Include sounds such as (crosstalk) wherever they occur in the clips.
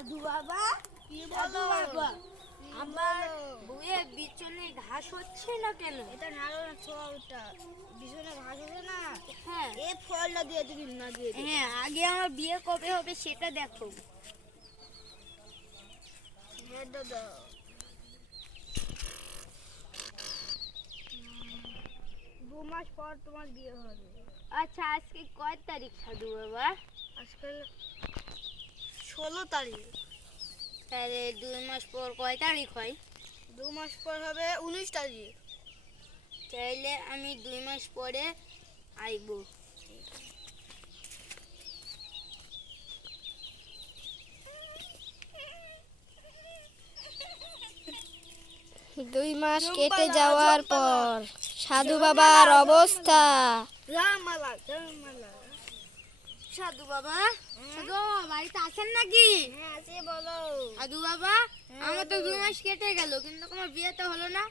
সাধু বাবা কি সাধু বলো? বাবা। আমার? বউয়ের বিচনে ঘাস হচ্ছে না কেন? এটা নাড়ো না ছোয়াটা বিছানে ঘাস আছে না? হ্যাঁ। এ ফলটা দিয়ে দিবি না দিয়ে হ্যাঁ আগে আমার বিয়ে কবে হবে সেটা দেখো। হ্যাঁ দাদা। দু মাস পর তোমার বিয়ে হবে। আচ্ছা আজকে কয় তারিখ সাধু বাবা? আজকাল ষোলো তারিখ। তাহলে দুই মাস পর কয় তারিখ হয়? দু মাস পর হবে উনিশ তারিখ। তাইলে আমি দুই মাস পরে আইবো। দুই মাস কেটে যাওয়ার পর সাধু বাবার অবস্থা। সাধু বাবা? সাধু বাবা বাড়িতে আছেন নাকি? হ্যাঁ আছে বলো। সাধু বাবা আমার তো দুই মাস কেটে গেল কিন্তু আমার বিয়ে তো হলো না।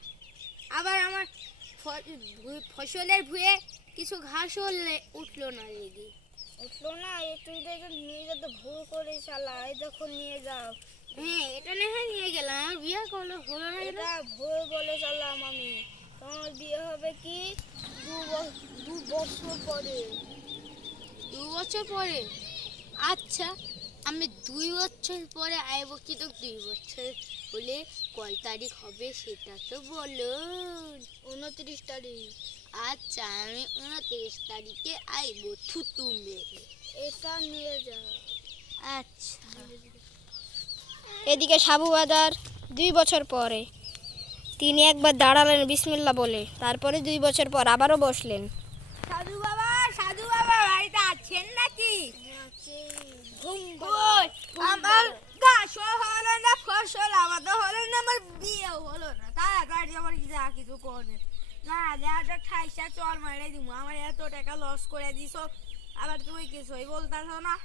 আবার আমার ফসলের ভুয়ে কিছু ঘাসও লে- উঠল না দিদি উঠল না দেখে নিয়ে যেতে ভুল করে চালা এই দেখো নিয়ে যাও। হ্যাঁ এটা না হয় নিয়ে গেলাম আমার বিয়ে হলো হলো না? এটা ভুল বলে চালাম আমি তোমার বিয়ে হবে কি? দু দু বছর পরে। দু বছর পরে। আচ্ছা আমি দুই বছর পরে আইব কিন্তু দুই বছর হলে কয় তারিখ হবে সেটা তো বলুন। উনত্রিশ তারিখ। আচ্ছা আমি উনত্রিশ তারিখে আইব থুতু মেরে। এটা নিয়ে যাও। আচ্ছা। এদিকে সাবু বাজার দুই বছর পরে। তিনি একবার দাঁড়ালেন বিসমিল্লা বলে তারপরে দুই বছর পর আবারও বসলেন সাধু বাবা সাধু বাবা বাড়িতে আছেন নাকি? আমার গাছও হলো না ফসল আমাদের হলো না আমার বিয়েও হলো না। তাড়াতাড়ি আমার যা কিছু করে না একটা ঠাইসা চল মারে দিব আমার এত টাকা লস করে দিছ আবার তুমি কিছুই বলতেছো না।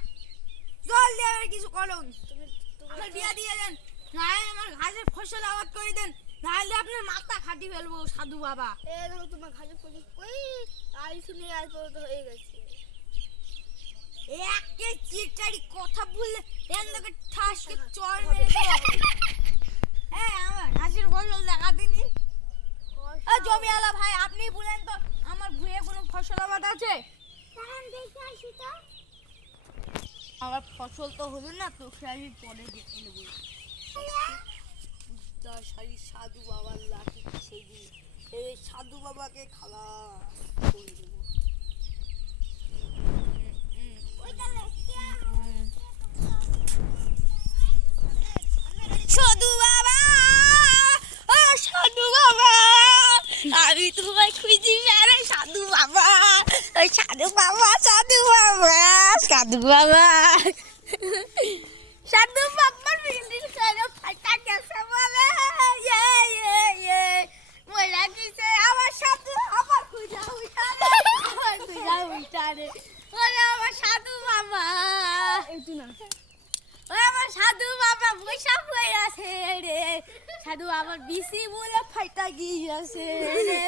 জলদি আবার কিছু করুন। তুমি আমার বিয়ে দিয়ে দেন। না আমার ঘাসের ফসল আবাদ করে দেন। নাহলে আপনার মাথা খাটি ফেলব সাধু বাবা। এ দেখো তোমার ঘাসে ফুল কই? আই শুনে পর্যন্ত হয়ে গেছে। একে চিটারি কথা বললে এর লোকে ঠাসকে চর মেরে হ্যাঁ (laughs) আমার ঘাসের ফসল দেখা দিনি। জমিওয়ালা ভাই আপনি বলেন তো আমার ভুয়ে কোনো ফসল আবাদ আছে? আমার ফসল তো হলো না তোকে আমি পরে দেখে নেব। সারি সাধু বাবার লাঠি সেই দিন এই সাধু বাবাকে খালাস করে দেবো সাধু বাবা ও সাধু বাবা আমি তোমায় খুঁজি আরে সাধু বাবা ওই সাধু বাবা সাধু বাবা সাধু বাবা। সাধু বাবা বিল্ডিং করে ফাটা গেছে বলে। ইয়ে ইয়ে ইয়ে। ময়লা গেছে আমার সাধু আবার খুঁজা উঠারে আবার খুঁজা উঠারে ওরে আমার সাধু বাবা। একটু না ওই আমার সাধু বাবা বৈশাখ হয়ে আছে। রে। সাধু আমার বিসি বলে ফাইটা গিয়েছে রে।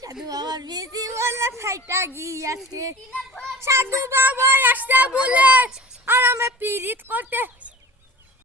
সাধু আমার বিসি বলে ফাইটা গিয়েছে। সাধু বাবা আসতে বলে আর আমরা পিরিত করতে